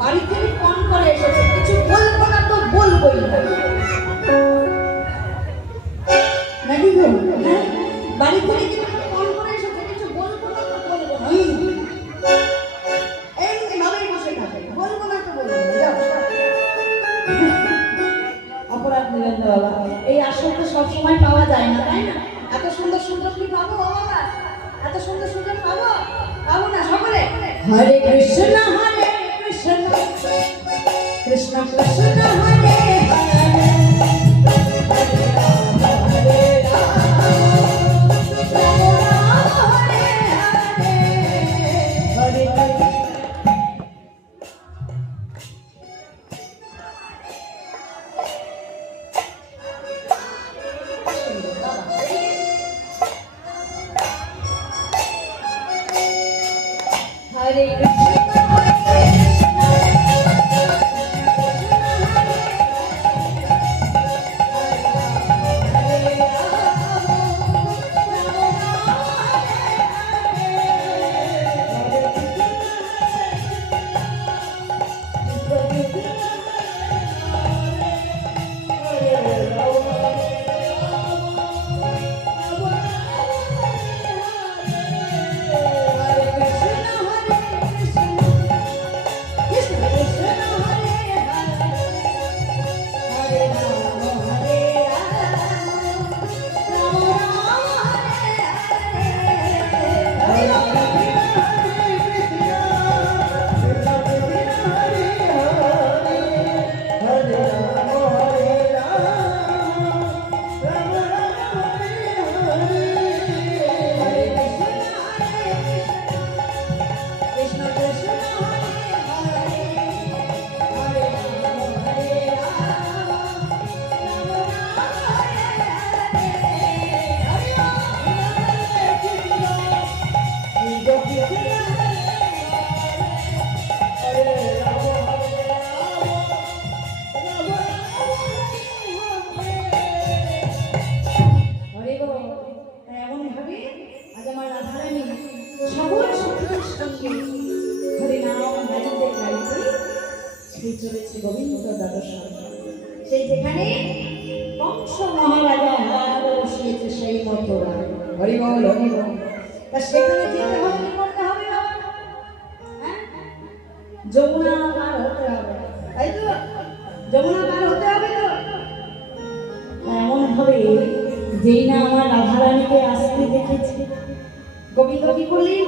বাড়ি থেকে ফোন করে এসেছে, কিছু বলবো না তো বলবোই না। নাকি গো? হ্যাঁ, বাড়ি থেকে কিন্তু ফোন করে এসেছে, কিছু বলবো না তো বলবো না। এইভাবেই বসে থাকে, বলবো না তো বলবো না। যাও অপরাধ নেবেন না বাবা, এই আসল তো সবসময় পাওয়া যায় না, তাই না? এত সুন্দর সুন্দর কি পাবো বাবা? এত সুন্দর সুন্দর পাবো? পাবো না সকলে। হরে কৃষ্ণ হরে কৃষ্ণ কৃষ্ণ কৃষ্ণ হরে হরে হরে রাম হরে রাম রাম হরে হরে হরে হরে। हरे कृष्ण हरे চলেছে গোবিন্দ দর্শন। সেই যেখানে কংস মহারাজা হাত বসিয়েছে সেই মথুরা। হরি বল হরি বল। তা সেখানে যেতে হবে, কি করতে হবে বাবা? হ্যাঁ, যমুনা পার হতে হবে, তাই তো? যমুনা পার হতে হবে তো। এমন ভাবে যেই না আমার রাধারানীকে আসতে দেখেছি, গোবিন্দ কি করলেন?